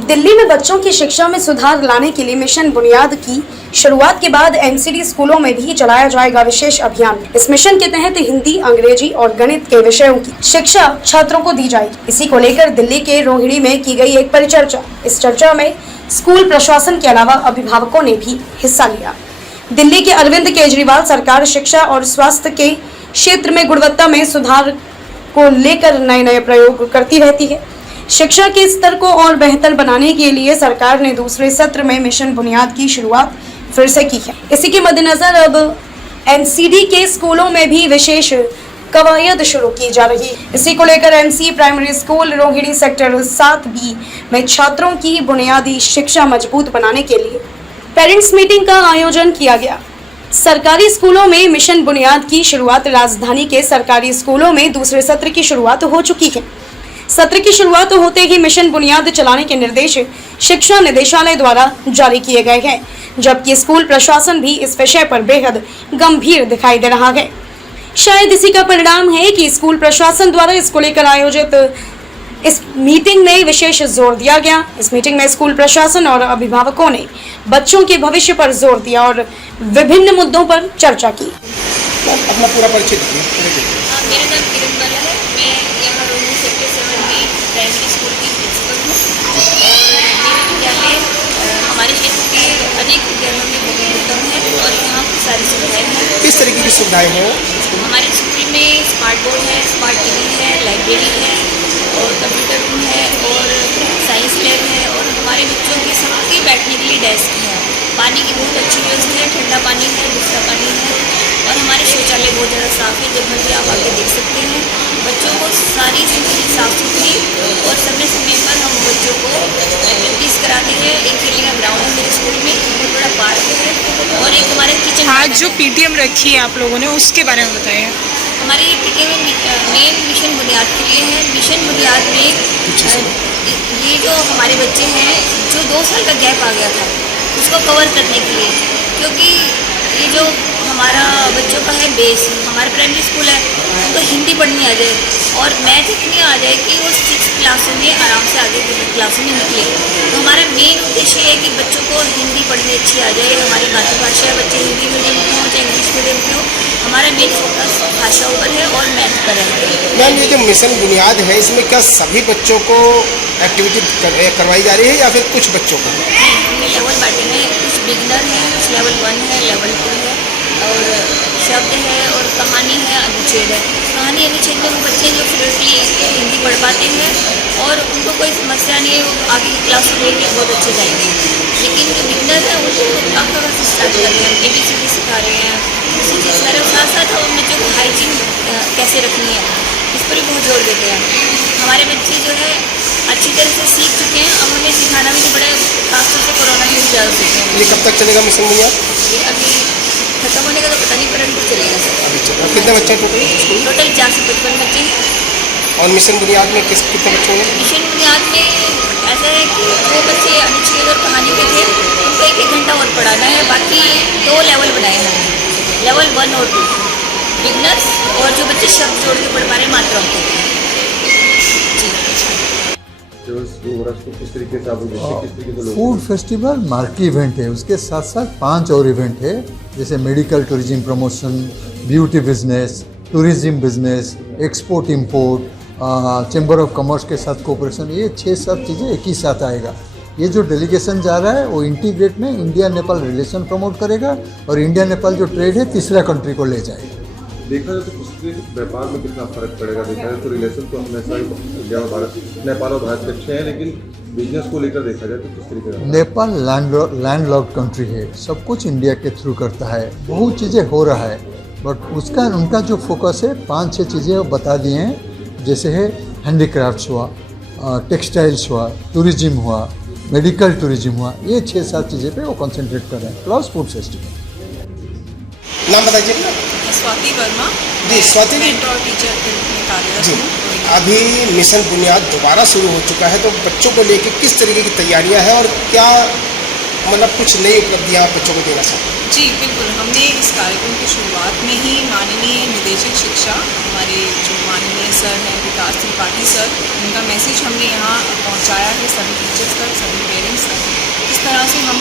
दिल्ली में बच्चों की शिक्षा में सुधार लाने के लिए मिशन बुनियाद की शुरुआत के बाद एनसीडी स्कूलों में भी चलाया जाएगा विशेष अभियान। इस मिशन के तहत हिंदी, अंग्रेजी और गणित के विषयों की शिक्षा छात्रों को दी जाएगी। इसी को लेकर दिल्ली के रोहिणी में की गई एक परिचर्चा। इस चर्चा में स्कूल प्रशासन के अलावा अभिभावकों ने भी हिस्सा लिया। दिल्ली के अरविंद केजरीवाल सरकार शिक्षा और स्वास्थ्य के क्षेत्र में गुणवत्ता में सुधार को लेकर नए प्रयोग करती रहती है। शिक्षा के स्तर को और बेहतर बनाने के लिए सरकार ने दूसरे सत्र में मिशन बुनियाद की शुरुआत फिर से की है। इसी के मद्देनजर अब एनसीडी के स्कूलों में भी विशेष कवायद शुरू की जा रही है। इसी को लेकर NC primary school Rohini sector 7B में छात्रों की बुनियादी शिक्षा मजबूत बनाने के लिए पेरेंट्स मीटिंग का आयोजन किया गया। सरकारी स्कूलों में मिशन बुनियाद की शुरुआत। राजधानी के सरकारी स्कूलों में दूसरे सत्र की शुरुआत हो चुकी है। सत्र की शुरुआत होते ही मिशन बुनियाद चलाने के निर्देश शिक्षा निदेशालय द्वारा जारी किए गए हैं, जबकि स्कूल प्रशासन भी इस विषय पर बेहद गंभीर दिखाई दे रहा है। शायद इसी का परिणाम है कि स्कूल प्रशासन द्वारा इसको लेकर आयोजित इस मीटिंग में विशेष जोर दिया गया। इस मीटिंग में स्कूल प्रशासन और अभिभावकों ने बच्चों के भविष्य पर जोर दिया और विभिन्न मुद्दों पर चर्चा की। अपना पूरा परिचय दीजिए। मेरा नाम किरण बाला है। मैं यहाँ रोहिणी सेक्टर 7 में प्राइमरी स्कूल की प्रिंसिपल हूँ और मेरे विद्यालय हमारे क्षेत्र के अनेक विद्यालयों में बहुतम है और यहाँ पर सारी सुविधाएँ हैं। किस तरीके की सुविधाएं हैं? हमारे स्कूल में स्मार्ट बोर्ड है, स्मार्ट टीवी है, लाइब्रेरी है और कंप्यूटर रूम है और साइंस लैब है और हमारे बच्चों के सबके बैठने के लिए डेस्क है। पानी की बहुत अच्छी व्यवस्था है, ठंडा पानी है, दूसरा पानी है और हमारे शौचालय बहुत ज़्यादा साफ़ है। जब मर्जी आप आके देख सकते हैं। बच्चों को सारी चीज़ें साफ सुथरी और समय समय पर हम बच्चों को एक्टिविटीज़ कराते हैं। एक खेलने का ग्राउंड है मेरे स्कूल में, बहुत बड़ा पार्क है और एक हमारे किचन। आज जो पीटीएम रखी है आप लोगों ने, उसके बारे में बताइए। हमारी पीटीएम मेन मिशन बुनियाद के लिए है। मिशन बुनियाद में ये जो हमारे बच्चे हैं जो 2 साल का गैप आ गया था उसको कवर करने के लिए, क्योंकि ये जो हमारा बच्चों का है बेस, हमारा प्राइमरी स्कूल है, उनको हिंदी पढ़नी आ जाए और मैथ इतनी आ जाए कि वो 6th क्लास में आराम से आगे क्लास में निकले। तो हमारा मेन उद्देश्य है कि बच्चों को हिंदी पढ़नी अच्छी आ जाए। हमारी मातृभाषा है, बच्चे हिंदी मीडियम में हो चाहे इंग्लिश मीडियम में हो, हमारा मेन फोकस भाषा ऊपर है और मैथ पर है। मैम, ये जो मिशन बुनियाद है इसमें क्या सभी बच्चों को एक्टिविटी करवाई जा रही है या फिर कुछ बच्चों को? हमने लेवल बांटे हैं, कुछ बिगिनर है, कुछ लेवल 1 है, लेवल 2 है और शब्द है और कहानी है, अनुच्छेद है। कहानी अनुच्छेद में वो बच्चे जो फ्लुएंटली हिंदी पढ़ पाते हैं और उनको कोई समस्या नहीं है, वो आगे की क्लास में भी बहुत अच्छे जाएंगे। लेकिन जो बिगिनर है उनको आपका से स्टार्ट कर रहे हैं, ABCD सिखा रहे हैं, उसी चीज़ कर रहे हैं। साथ साथ हम बच्चों को हाइजीन कैसे रखनी है इस पर भी बहुत जोर देते हैं। हमारे बच्चे जो है अच्छी तरह से सीख चुके हैं। अब हमें सिखाना भी नहीं पड़ेगा, खासतौर से कोरोना के ज़्यादा सीखे हैं। ये कब तक चलेगा मिशन बुनियाद? ये अभी खत्म होने का तो पता नहीं, करंट चलेगा सर। अभी चल रहा। कितने बच्चे टोटल? 455 बच्चे हैं। और मिशन बुनियाद में कितने बच्चे हैं? मिशन बुनियाद में ऐसा है कि जो बच्चे अनुच्छेद और कहानी के थे उनको 1-1 घंटा और पढ़ाना है। बाकी 2 लेवल बनाए हैं, लेवल 1 और 2 बिगनर्स और जो बच्चे शब्द जोड़ के पढ़ पा रहे हैं मात्राओं के लिए। फूड फेस्टिवल मार्की इवेंट है, उसके साथ साथ 5 और इवेंट है, जैसे medical tourism promotion, beauty business, tourism business, export import, chamber of commerce के साथ कोऑपरेशन। ये 6-7 चीज़ें एक ही साथ आएगा। ये जो डेलीगेशन जा रहा है वो इंटीग्रेट में इंडिया नेपाल रिलेशन प्रमोट करेगा और इंडिया नेपाल जो ट्रेड है तीसरा कंट्री को ले जाएगा। देखा जाए तो पुस्तकीय व्यापार में कितना फर्क पड़ेगा? देखा जाए तो रिलेशन तो हमेशा इंडिया और भारत, नेपाल और भारत के अच्छे हैं, लेकिन बिजनेस को लेकर देखा जाए तो किस तरीके का? नेपाल लैंडलॉक्ड कंट्री है, सब कुछ इंडिया के थ्रू करता है, बहुत चीज़ें हो रहा है, बट उनका जो फोकस है 5-6 चीज़ें वो बता दिए हैं, जैसे है हैंडीक्राफ्ट्स हुआ, टेक्सटाइल्स हुआ, टूरिज्म हुआ, मेडिकल टूरिज्म हुआ, ये 6-7 चीज़ें पे वो कंसंट्रेट कर रहे हैं, प्लस फूड फेस्टिवल। नाम बताइए। स्वाति वर्मा जी। स्वाति जी, मेंटर और टीचर के रूप में कार्यरत जी, हूँ। अभी मिशन बुनियाद दोबारा शुरू हो चुका है, तो बच्चों को लेकर किस तरीके की तैयारियां हैं और क्या मतलब कुछ नई उपलब्धियां आप बच्चों को देना चाहते हैं? जी बिल्कुल, हमने इस कार्यक्रम की शुरुआत में ही माननीय निदेशक शिक्षा हमारे जो माननीय सर हैं विकास त्रिपाठी सर, उनका मैसेज हमने यहाँ पहुँचाया है सभी टीचर्स तक, सभी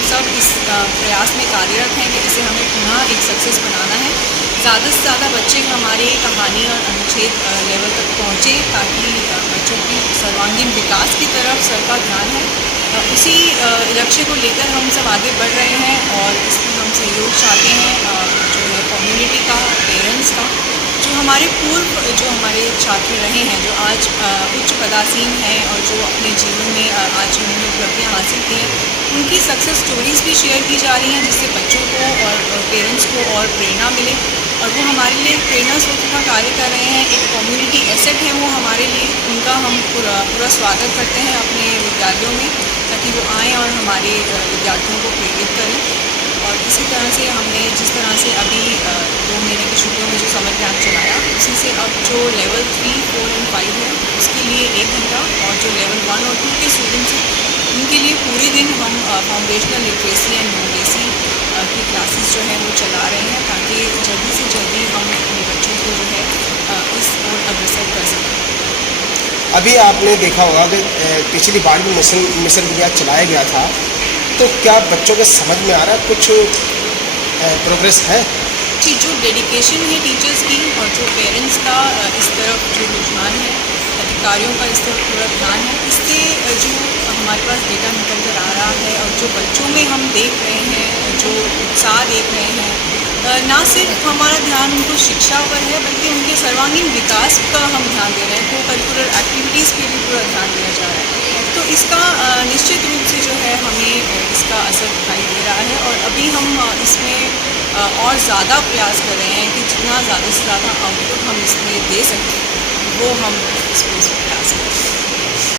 सब इस प्रयास में कार्यरत हैं कि इसे हमें पुनः एक सक्सेस बनाना है। ज़्यादा से ज़्यादा बच्चे हमारे कहानी और अनुच्छेद लेवल तक पहुँचे ताकि बच्चों की सर्वांगीण विकास की तरफ सर का ध्यान है। उसी लक्ष्य को लेकर हम सब आगे बढ़ रहे हैं और इसमें हम सहयोग चाहते हैं जो है कम्युनिटी का, पेरेंट्स का, जो हमारे पूर्व जो हमारे छात्र रहे हैं, जो आज उच्च पदासीन हैं और जो अपने जीवन में आज उन्होंने उपलब्धियाँ हासिल की हैं, उनकी सक्सेस स्टोरीज़ भी शेयर की जा रही हैं जिससे बच्चों को और पेरेंट्स को और प्रेरणा मिले और वो हमारे लिए एक प्रेरणा स्रोत का कार्य कर रहे हैं। एक कम्युनिटी एसेट है वो हमारे लिए, उनका हम पूरा स्वागत करते हैं अपने विद्यालयों में ताकि वो आएँ और हमारे विद्यार्थियों को प्रेरित करें। और इसी तरह से हमने जिस तरह से अभी 2 महीने की छुट्टियों में जो समर कैंप चलाया, उसी से अब जो लेवल 3, 4 और 5 है उसके लिए 1 घंटा और जो लेवल 1 और 2 के स्टूडेंट्स हैं उनके लिए पूरे दिन हम फाउंडेशनल लिटरेसी एंड न्यूमरेसी की क्लासेस जो है वो चला रहे हैं ताकि जल्दी से जल्दी हम अपने बच्चों को जो है इस ओर अग्रसर कर सकें। अभी आपने देखा होगा कि पिछली बार भी मिशन बुनियाद चलाया गया था, तो क्या बच्चों के समझ में आ रहा है, कुछ प्रोग्रेस है? जी, जो डेडिकेशन है टीचर्स की और जो पेरेंट्स का इस तरफ जो रुझान है, अधिकारियों का इस तरफ पूरा ध्यान है, इससे जो हमारे पास डेटा निकल कर आ रहा है और जो बच्चों में हम देख रहे हैं, जो उत्साह देख रहे हैं, ना सिर्फ हमारा ध्यान उनको शिक्षा पर है बल्कि उनके सर्वांगीण विकास का हम ध्यान दे रहे हैं, को करिकुलर एक्टिविटीज़ पे भी पूरा ध्यान दिया जा रहा है। तो इसका निश्चित रूप से जो है हमें इसका असर दिखाई दे रहा है और अभी हम इसमें और ज़्यादा प्रयास कर रहे हैं कि जितना ज़्यादा से ज़्यादा आउटपुट हम इसमें दे सकें वो हम इसमें प्रयास करें।